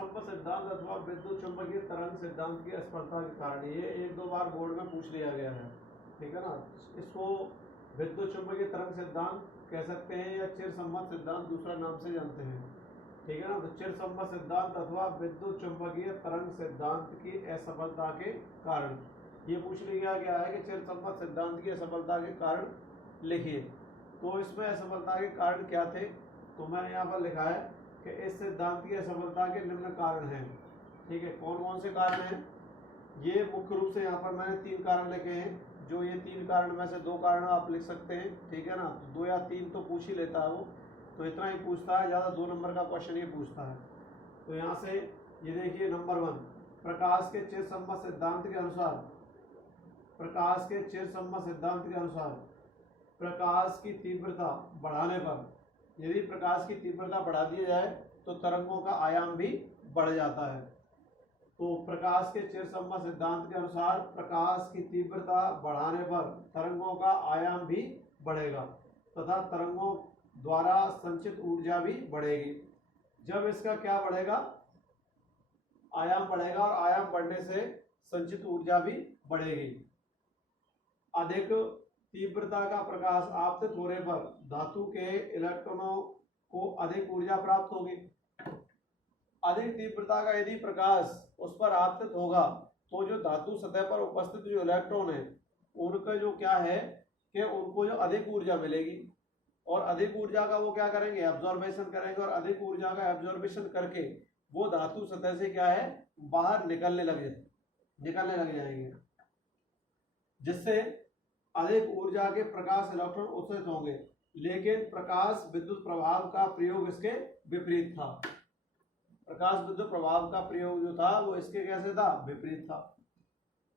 चिरसम्मत सिद्धांत अथवा विद्युत चुंबकीय तरंग सिद्धांत की असफलता के कारण, ये एक दो बार बोर्ड में पूछ लिया गया है, ठीक है ना। इसको विद्युत चुंबकीय तरंग सिद्धांत कह सकते हैं या चिरसम्मत सिद्धांत दूसरा नाम से जानते हैं, ठीक है ना। तो चिरसम्मत सिद्धांत अथवा विद्युत चुंबकीय तरंग सिद्धांत की असफलता के कारण, ये पूछ लिया गया है कि चिरसम्मत सिद्धांत की असफलता के कारण लिखिए। तो इसमें असफलता के कारण क्या थे, तो मैंने यहाँ पर लिखा है कि इस सिद्धांत की असफलता के निम्न कारण हैं, ठीक है। कौन कौन से कारण हैं, ये मुख्य रूप से यहाँ पर मैंने 3 कारण लिखे हैं, जो ये 3 कारण में से 2 कारण आप लिख सकते हैं, ठीक है ना। 2 या 3 तो पूछ ही लेता है वो, तो इतना ही पूछता है, ज़्यादा 2 नंबर का क्वेश्चन ही पूछता है। तो यहाँ से ये देखिए, नंबर 1, प्रकाश के चिरसम्मत सिद्धांत के अनुसार, प्रकाश के चिरसम्मत सिद्धांत के अनुसार प्रकाश की तीव्रता बढ़ाने पर, यदि प्रकाश की तीव्रता बढ़ा दी जाए तो तरंगों का आयाम भी बढ़ जाता है। तो प्रकाश के चिरसम्मत सिद्धांत के अनुसार प्रकाश की तीव्रता बढ़ाने पर तरंगों का आयाम भी बढ़ेगा तथा तरंगों द्वारा संचित ऊर्जा भी बढ़ेगी। जब इसका क्या बढ़ेगा, आयाम बढ़ेगा, और आयाम बढ़ने से संचित ऊर्जा भी बढ़ेगी। अधिक तीव्रता का प्रकाश आपतित होने पर धातु के इलेक्ट्रॉनों को अधिक ऊर्जा प्राप्त होगी। अधिक तीव्रता का यदि प्रकाश उस पर आपतित होगा तो जो धातु सतह पर उपस्थित जो इलेक्ट्रॉन है उनका जो क्या है कि उनको जो अधिक ऊर्जा मिलेगी, और अधिक ऊर्जा का वो क्या करेंगे, एब्जॉर्बेशन करेंगे, और अधिक ऊर्जा का एब्जॉर्बेशन करके वो धातु सतह से क्या है, बाहर निकलने लग जाएंगे, जिससे अधिक ऊर्जा के प्रकाश इलेक्ट्रॉन उत्सर्जित होंगे। लेकिन प्रकाश विद्युत प्रभाव का प्रयोग इसके विपरीत था। प्रकाश विद्युत प्रभाव का प्रयोग जो था वो इसके कैसे था, विपरीत था।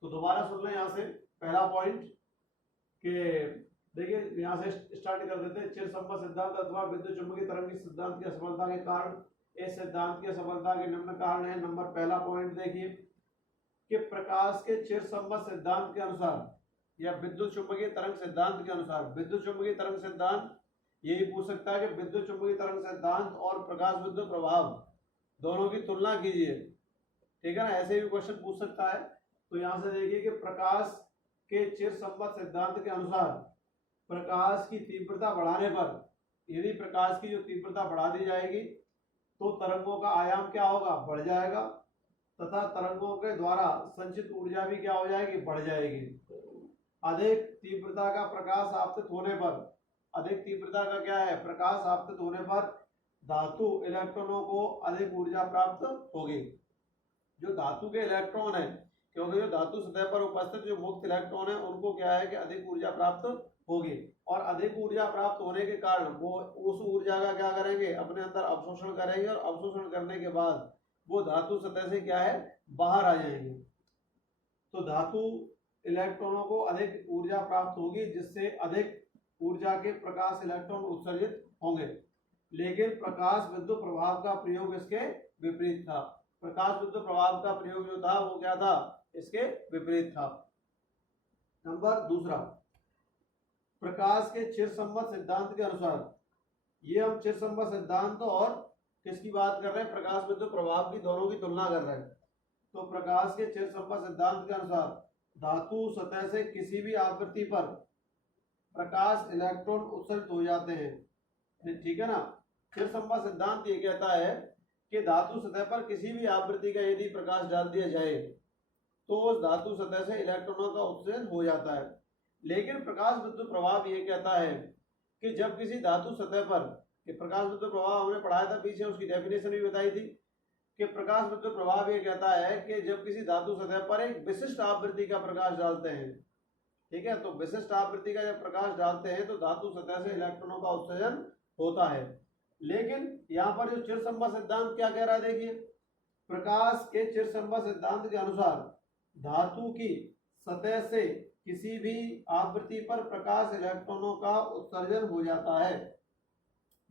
तो दोबारा सुन लें यहाँ से पहला पॉइंट कि देखिए, यहाँ से स्टार्ट कर देते हैं। चिरसम्मत सिद्धांत अथवा विद्युत चुंबकीय तरंग की सिद्धांत की असफलता के कारण, इस सिद्धांत की असफलता के निम्न कारण है। नंबर पहला पॉइंट देखिए कि प्रकाश के चिरसम्मत सिद्धांत के अनुसार या विद्युत चुंबकीय तरंग सिद्धांत के अनुसार, विद्युत चुंबकीय तरंग सिद्धांत यही पूछ सकता है कि विद्युत चुंबकीय तरंग सिद्धांत और प्रकाश विद्युत प्रभाव दोनों की तुलना कीजिए, ठीक है ना, ऐसे भी क्वेश्चन पूछ सकता है। तो यहां से देखिए कि प्रकाश के चिरसम्मत सिद्धांत के अनुसार प्रकाश की तीव्रता बढ़ाने पर, यदि प्रकाश की जो तीव्रता बढ़ा दी जाएगी तो तरंगों का आयाम क्या होगा, बढ़ जाएगा, तथा तरंगों के द्वारा संचित ऊर्जा भी क्या हो जाएगी, बढ़ जाएगी। अधिक तीव्रता का प्रकाश आपतित होने पर, अधिक तीव्रता का क्या है, प्रकाश आपतित होने पर धातु इलेक्ट्रॉनों को अधिक ऊर्जा प्राप्त होगी। जो धातु के इलेक्ट्रॉन है, क्योंकि जो धातु सतह पर उपस्थित जो मुक्त इलेक्ट्रॉन है उनको क्या है कि अधिक ऊर्जा प्राप्त होगी, और अधिक ऊर्जा प्राप्त होने के कारण वो उस ऊर्जा का क्या करेंगे, अपने अंदर अवशोषण करेंगे, और अवशोषण करने के बाद वो धातु सतह से क्या है, बाहर आ जाएंगे। तो धातु इलेक्ट्रॉनों को अधिक ऊर्जा प्राप्त होगी, जिससे अधिक ऊर्जा के प्रकाश इलेक्ट्रॉन उत्सर्जित होंगे। लेकिन प्रकाश विद्युत प्रभाव का प्रयोग इसके विपरीत था। प्रकाश विद्युत प्रभाव का प्रयोग जो था वो क्या था, इसके विपरीत था। नंबर दूसरा, प्रकाश के चिरसम्मत सिद्धांत के अनुसार, ये हम चिरसम्मत सिद्धांत और किसकी बात कर रहे हैं, प्रकाश विद्युत प्रभाव की, दोनों की तुलना कर रहे हैं। तो प्रकाश के चिरसम्मत सिद्धांत के अनुसार धातु सतह से किसी भी आवृत्ति पर प्रकाश इलेक्ट्रॉन उत्सर्जित हो जाते हैं, ठीक है ना। चिरसम्मत सिद्धांत ये कहता है कि धातु सतह पर किसी भी आवृत्ति का यदि प्रकाश डाल दिया जाए तो उस धातु सतह से इलेक्ट्रॉनों का उत्सर्जन हो जाता है। लेकिन प्रकाश विद्युत प्रभाव ये कहता है कि जब किसी धातु सतह पर, कि प्रकाश विद्युत प्रभाव हमने पढ़ाया था पीछे, उसकी डेफिनेशन भी बताई थी कि प्रकाश विद्युत प्रभाव ये कहता है कि जब किसी धातु सतह पर एक विशिष्ट आवृत्ति का प्रकाश डालते हैं, ठीक है, तो विशिष्ट आवृत्ति का जब प्रकाश डालते हैं तो धातु सतह से इलेक्ट्रॉनों का उत्सर्जन होता है। लेकिन यहाँ पर जो चिरसम्मत सिद्धांत क्या कह रहा है, देखिए, प्रकाश के चिरसम्मत सिद्धांत के अनुसार धातु की सतह से किसी भी आवृत्ति पर प्रकाश इलेक्ट्रॉनों का उत्सर्जन हो जाता है।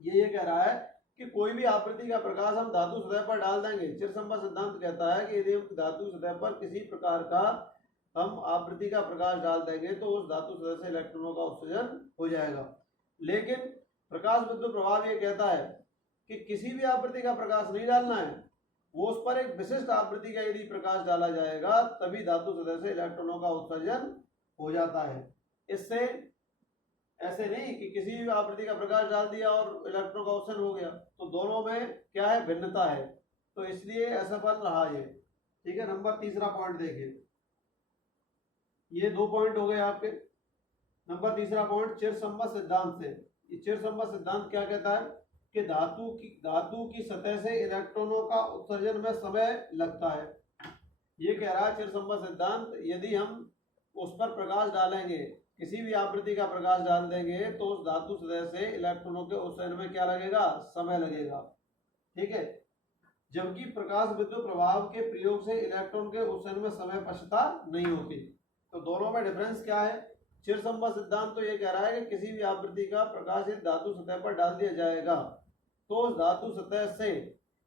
ये कह रहा है कि कोई भी आवृत्ति का प्रकाश हम धातु सतह पर डाल देंगे। चिरसम्मत सिद्धांत कहता है कि यदि हम धातु सतह पर किसी प्रकार का हम आवृत्ति का प्रकाश डाल देंगे तो उस धातु सतह से इलेक्ट्रॉनों का उत्सर्जन हो जाएगा। लेकिन प्रकाश विद्युत प्रभाव ये कहता है कि किसी भी आवृत्ति का प्रकाश नहीं डालना है, वो उस पर एक विशिष्ट आवृत्ति का यदि प्रकाश डाला जाएगा तभी धातु सतह से इलेक्ट्रॉनों का उत्सर्जन हो जाता है। इससे ऐसे नहीं कि किसी भी आवृत्ति का प्रकाश डाल दिया और इलेक्ट्रॉन का उत्सर्जन हो गया, तो दोनों में क्या है, भिन्नता है, तो इसलिए असफल रहा ये। ठीक है, नंबर तीसरा पॉइंट देखिए, ये 2 पॉइंट हो गए आपके। नंबर तीसरा पॉइंट चिरसम्मत सिद्धांत से। चिरसम्मत सिद्धांत क्या कहता है कि धातु की सतह से इलेक्ट्रॉनों का उत्सर्जन में समय लगता है। ये कह रहा है चिरसम्मत सिद्धांत, यदि हम उस पर प्रकाश डालेंगे, किसी भी आवृत्ति का प्रकाश डाल देंगे, तो उस धातु सतह से इलेक्ट्रॉनों के उत्सर्जन में क्या लगेगा, समय लगेगा। ठीक है, जबकि प्रकाश विद्युत प्रभाव के प्रयोग से इलेक्ट्रॉन के उत्सर्जन में समय पश्चाता नहीं होती। तो दोनों में डिफरेंस क्या है? चिरसम्मत सिद्धांत तो ये कह रहा है कि किसी भी आवृत्ति का प्रकाश यदि धातु सतह पर डाल दिया जाएगा तो उस धातु सतह से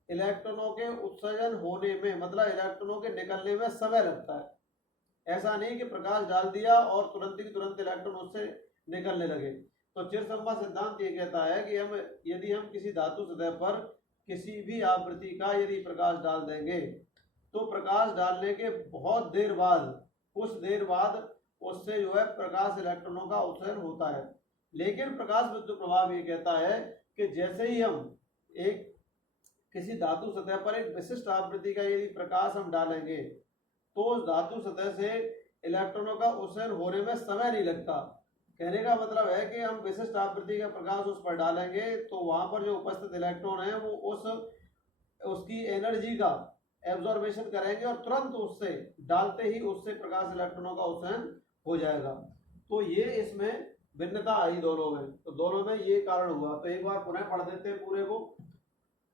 इलेक्ट्रॉनों के उत्सर्जन होने में, मतलब इलेक्ट्रॉनों के निकलने में समय लगता है। ऐसा नहीं कि प्रकाश डाल दिया और तुरंत ही तुरंत इलेक्ट्रॉन उससे निकलने लगे। तो चिरसम्मत सिद्धांत ये कहता है कि यदि हम किसी धातु सतह पर किसी भी आवृत्ति का यदि प्रकाश डाल देंगे तो प्रकाश डालने के बहुत देर बाद, कुछ देर बाद उससे जो है प्रकाश इलेक्ट्रॉनों का उत्सर्जन होता है। लेकिन प्रकाश विद्युत प्रभाव ये कहता है कि जैसे ही हम किसी धातु सतह पर एक विशिष्ट आवृत्ति का यदि प्रकाश हम डालेंगे तो उस धातु सतह से इलेक्ट्रॉनों का उत्सर्जन होने में समय नहीं लगता। कहने का मतलब है कि हम विशिष्ट आवृत्ति का प्रकाश उस पर डालेंगे तो वहां पर जो उपस्थित इलेक्ट्रॉन है वो उसकी एनर्जी का एब्जॉर्बेशन करेंगे और तुरंत उससे डालते ही उससे प्रकाश इलेक्ट्रॉनों का उत्सर्जन हो जाएगा। तो ये इसमें भिन्नता आई दोनों में, तो दोनों में ये कारण हुआ। तो एक बार पुनः पढ़ देते हैं पूरे को।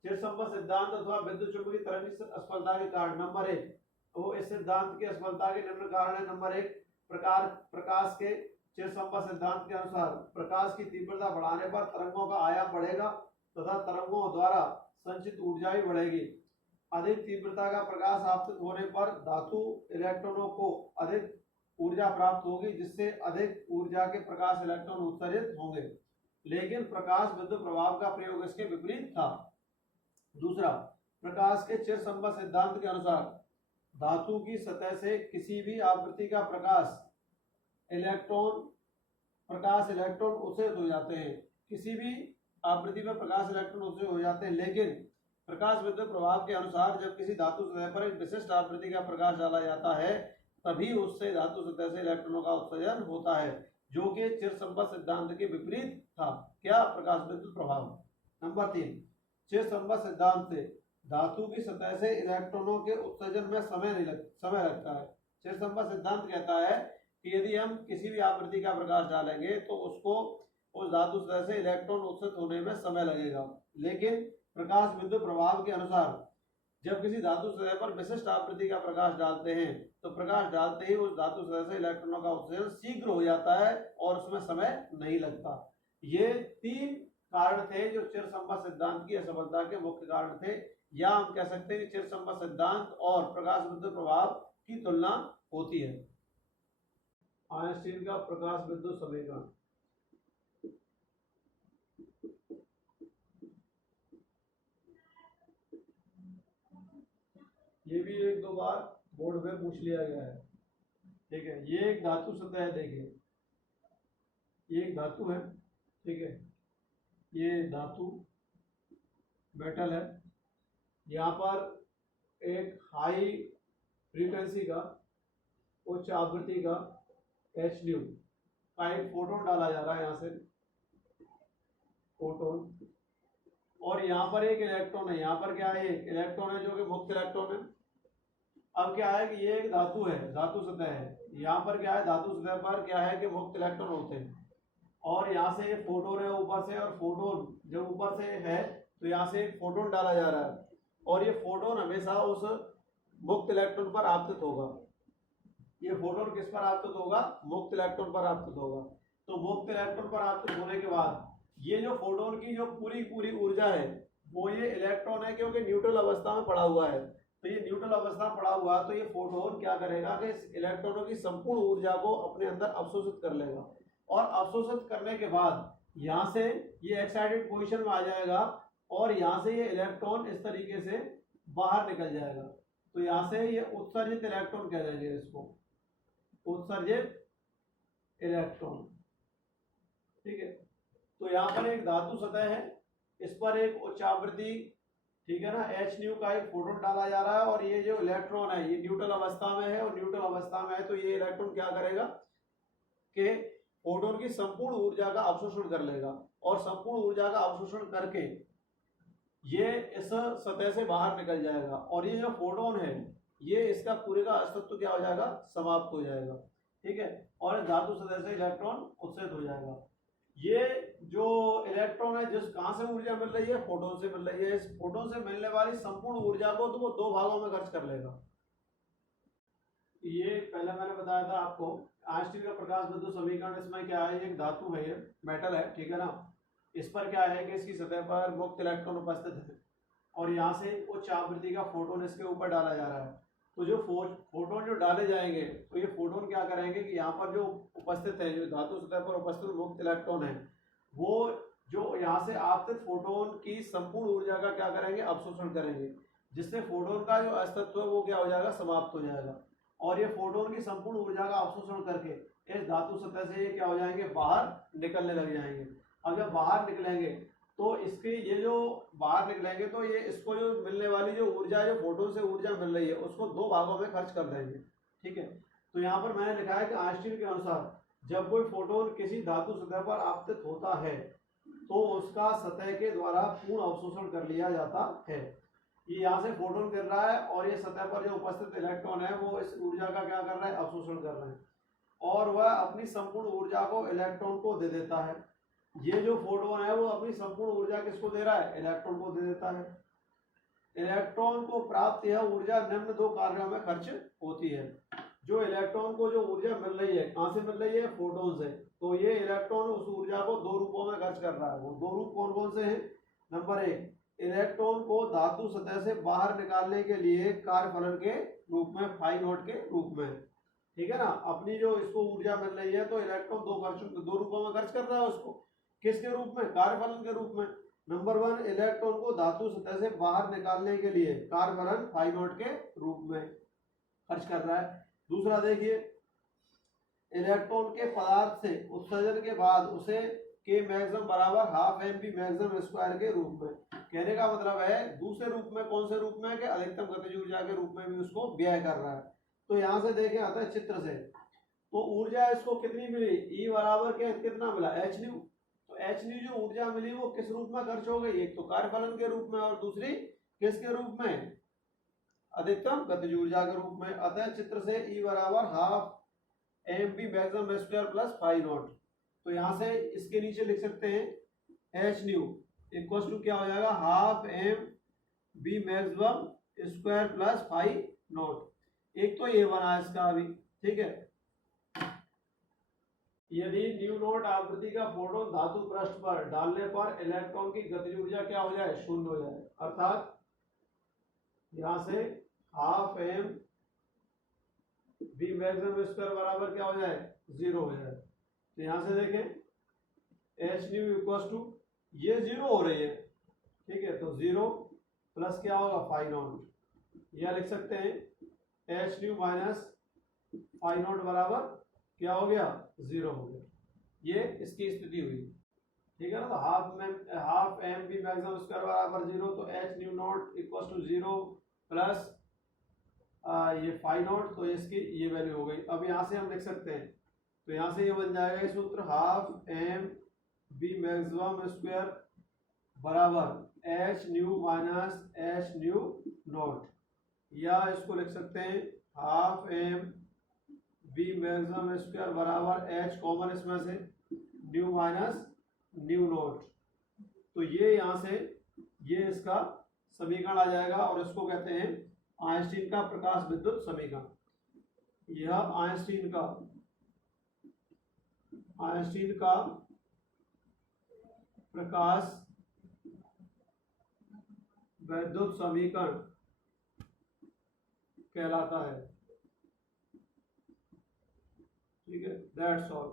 चिरसम्मत सिद्धांत अथवा विद्युत चुंबकीय तरंग की असफलता के कारण। नंबर 1, वो इस सिद्धांत की असफलता के निम्न कारण है। नंबर 1, प्रकाश के चिरसम्मत सिद्धांत के अनुसार प्रकाश की तीव्रता बढ़ाने पर तरंगों का आयाम बढ़ेगा तथा तरंगों द्वारा संचित ऊर्जा भी बढ़ेगी। अधिक तीव्रता का प्रकाश आपतित होने पर धातु इलेक्ट्रॉनों को अधिक ऊर्जा प्राप्त होगी, जिससे अधिक ऊर्जा के प्रकाश इलेक्ट्रॉन उत्सर्जित होंगे। लेकिन प्रकाश विद्युत प्रभाव का प्रयोग इसके विपरीत था। दूसरा, प्रकाश के चिरसम्मत सिद्धांत के अनुसार धातु की सतह से किसी भी आवृत्ति का प्रकाश इलेक्ट्रॉन उत्सर्जित हो जाते हैं। किसी भी आवृत्ति में प्रकाश इलेक्ट्रॉन उत्सर्जित हो जाते हैं। लेकिन प्रकाश विद्युत प्रभाव के अनुसार जब किसी धातु सतह पर एक विशिष्ट आवृत्ति का प्रकाश डाला जाता है तभी उससे धातु सतह से इलेक्ट्रॉनों का उत्सर्जन होता है, जो कि चिरसम्मत सिद्धांत के विपरीत था। क्या? प्रकाश विद्युत प्रभाव। नंबर 3, चिरसम्मत सिद्धांत से धातु की सतह से इलेक्ट्रॉनों के उत्सर्जन में समय लगता है। चिरसम्मत सिद्धांत कहता है कि यदि हम किसी भी आवृत्ति का प्रकाश डालेंगे तो उसको उस धातु सतह से इलेक्ट्रॉन उत्सर्जित होने में समय लगेगा। लेकिन प्रकाश विद्युत प्रभाव के अनुसार जब किसी धातु सतह पर विशिष्ट आवृत्ति का प्रकाश डालते हैं तो प्रकाश डालते ही उस धातु सतह से इलेक्ट्रॉनों का उत्सर्जन शीघ्र हो जाता है और उसमें समय नहीं लगता। ये 3 कारण थे जो चिरसम्मत सिद्धांत की असफलता के मुख्य कारण थे, या हम कह सकते हैं कि चिरसम्मत सिद्धांत और प्रकाश विद्युत प्रभाव की तुलना होती है। आइंस्टीन का प्रकाश विद्युत समीकरण। ये भी 1-2 बार बोर्ड में पूछ लिया गया है। ठीक है, ये एक धातु सतह है। देखिए, ये एक धातु है। ठीक है, ये धातु मेटल है। यहाँ पर एक हाई फ्रीक्वेंसी का, उच्च आवृत्ति का hν का एक फोटोन डाला जा रहा है, यहाँ से फोटोन, और यहाँ पर एक इलेक्ट्रॉन है। यहाँ पर क्या है? एक इलेक्ट्रॉन है जो कि मुक्त इलेक्ट्रॉन है। अब क्या है कि ये एक धातु है, धातु सतह है। यहाँ पर क्या है? धातु सतह पर क्या है कि मुक्त इलेक्ट्रॉन होते हैं, और यहाँ से एक फोटोन है ऊपर से, और फोटोन जब ऊपर से है तो यहाँ से एक फोटोन डाला जा रहा है, और ये फोटोन हमेशा उस मुक्त इलेक्ट्रॉन पर आपतित होगा। ये फोटोन किस पर आपतित होगा? मुक्त इलेक्ट्रॉन पर आपतित होगा। तो मुक्त इलेक्ट्रॉन पर आपतित होने के बाद ये जो फोटोन की जो पूरी ऊर्जा है वो ये इलेक्ट्रॉन है, क्योंकि न्यूट्रल अवस्था में पड़ा हुआ है। तो ये न्यूट्रल अवस्था में पड़ा हुआ, तो ये फोटोन क्या करेगा कि इलेक्ट्रॉनों की संपूर्ण ऊर्जा को अपने अंदर अवशोषित कर लेगा, और अवशोषित करने के बाद यहाँ से ये एक्साइटेड पोजीशन में आ जाएगा, और यहाँ से ये इलेक्ट्रॉन इस तरीके से बाहर निकल जाएगा। तो यहाँ से ये उत्सर्जित इलेक्ट्रॉन कह देंगे इसको, उत्सर्जित इलेक्ट्रॉन। ठीक है, तो यहाँ पर एक धातु सतह है, इस पर एक उच्च आवृत्ति, ठीक है ना, एच न्यू का एक फोटोन डाला जा रहा है, और ये जो इलेक्ट्रॉन है ये न्यूट्रल अवस्था में है, और न्यूट्रल अवस्था में है तो ये इलेक्ट्रॉन क्या करेगा कि फोटोन की संपूर्ण ऊर्जा का अवशोषण कर लेगा, और संपूर्ण ऊर्जा का अवशोषण करके ये इस सतह से बाहर निकल जाएगा, और ये जो फोटोन है ये इसका पूरे का अस्तित्व क्या हो जाएगा, समाप्त हो जाएगा। ठीक है, और धातु सतह से इलेक्ट्रॉन उत्सर्जित हो जाएगा। ये जो इलेक्ट्रॉन है जिस कहां से ऊर्जा मिल रही है, फोटोन से मिल रही है। इस फोटोन से मिलने वाली संपूर्ण ऊर्जा को तो वो दो भागों में खर्च कर लेगा। ये पहले मैंने बताया था आपको आइंस्टीन का प्रकाश बिंदु समीकरण। इसमें क्या है, एक धातु है, ये मेटल है, ठीक है ना, इस पर क्या है कि इसकी सतह पर मुक्त इलेक्ट्रॉन उपस्थित है, और यहाँ से उच्च आवृत्ति का फोटोन इसके ऊपर डाला जा रहा है। तो जो फोटोन जो डाले जाएंगे तो ये फोटोन क्या करेंगे कि यहाँ पर जो उपस्थित है, जो धातु सतह पर उपस्थित मुक्त इलेक्ट्रॉन है, वो जो यहाँ से आपतित फोटोन की संपूर्ण ऊर्जा का क्या करेंगे, अवशोषण करेंगे, जिससे फोटोन का जो अस्तित्व है वो क्या हो जाएगा, समाप्त हो जाएगा। और ये फोटोन की संपूर्ण ऊर्जा का अवशोषण करके इस धातु सतह से ये क्या हो जाएंगे, बाहर निकलने लग जाएंगे। अब जब बाहर निकलेंगे तो इसके ये जो बाहर निकलेंगे तो ये इसको जो मिलने वाली जो ऊर्जा है, जो फोटोन से ऊर्जा मिल रही है, उसको दो भागों में खर्च कर देंगे। ठीक है, तो यहाँ पर मैंने लिखा है कि आइंस्टीन के अनुसार जब कोई फोटोन किसी धातु सतह पर आपतित होता है तो उसका सतह के द्वारा पूर्ण अवशोषण कर लिया जाता है। ये यहाँ से फोटोन गिर रहा है, और ये सतह पर जो उपस्थित इलेक्ट्रॉन है वो इस ऊर्जा का क्या कर रहा है, अवशोषण कर रहे हैं, और वह अपनी संपूर्ण ऊर्जा को इलेक्ट्रॉन को दे देता है। ये जो फोटोन है वो अपनी संपूर्ण ऊर्जा किसको दे रहा है, इलेक्ट्रॉन को दे देता है। इलेक्ट्रॉन को प्राप्त यह ऊर्जा निम्न दो कार्यों में खर्च होती है। जो इलेक्ट्रॉन को जो ऊर्जा मिल रही है, कहां से मिल रही है, फोटोन से, तो ये इलेक्ट्रॉन उस ऊर्जा को दो रूपों में खर्च कर रहा है। वो दो रूप कौन कौन से हैं, नंबर एक, इलेक्ट्रॉन को धातु सतह से बाहर निकालने के लिए कार्यफलन के रूप में, फाई नॉट के रूप में, ठीक है ना, अपनी जो इसको ऊर्जा मिल रही है तो इलेक्ट्रॉन दो रूपों में खर्च कर रहा है उसको, किसके रूप में, कार्यफलन के रूप में। नंबर वन, इलेक्ट्रॉन को धातु सतह से बाहर निकालने के लिए कार्यफलन फाई नॉट के रूप में खर्च कर रहा है। दूसरा देखिए, इलेक्ट्रॉन के पदार्थ से उत्सर्जन के बाद उसे के मैक्सिमम बराबर half M B maximum square के रूप में। कहने का मतलब है दूसरे रूप में, कौन से रूप में, कि अधिकतम गतिज ऊर्जा के रूप में भी उसको व्यय कर रहा है। तो यहां से देखें आता है चित्र से, तो ऊर्जा इसको कितनी मिली, ई बराबर क्या कितना मिला, एच न्यू। तो एच न्यू जो ऊर्जा मिली वो किस रूप में खर्च हो गई, एक तो कार्यफलन के रूप में और दूसरी किसके रूप में, अधिकतम गतिज ऊर्जा के रूप में। अतः चित्र से ई बराबर half M B maximum square plus phi naught. तो यहां से इसके नीचे लिख सकते हैं एच न्यू इक्वल टू क्या हो जाएगा, half M B maximum square plus phi naught. एक तो ये बना इसका अभी, ठीक है। यदि न्यू नॉट आवृत्ति का फोटोन धातु पृष्ठ पर डालने पर इलेक्ट्रॉन की गतिज ऊर्जा क्या हो जाए, शून्य हो जाए, अर्थात यहां से half M B maximum square बराबर क्या हो जाए, जीरो हो जाए। तो यहां से देखें एच न्यू इक्वल टू, ये जीरो हो रही है, ठीक है, तो जीरो प्लस क्या होगा, फाई नॉट, यह लिख सकते हैं H nu minus phi naught बराबर क्या हो गया, जीरो हो गया। ये इसकी स्थिति हुई, ठीक है ना। तो half M B maximum square बराबर जीरो, तो H nu naught equal to zero plus ये फाई नॉट, तो इसकी ये वैल्यू हो गई। अब यहाँ से हम लिख सकते हैं, तो यहाँ से ये बन जाएगा सूत्र, half M B maximum square बराबर h nu minus h nu naught, या इसको लिख सकते हैं half M B maximum square बराबर एच कॉमन इसमें से न्यू माइनस न्यू नॉट। तो ये यहाँ से ये इसका समीकरण आ जाएगा, और इसको कहते हैं आइंस्टीन का प्रकाश विद्युत समीकरण। यह आइंस्टीन का प्रकाश विद्युत समीकरण कहलाता है, ठीक है। That's all.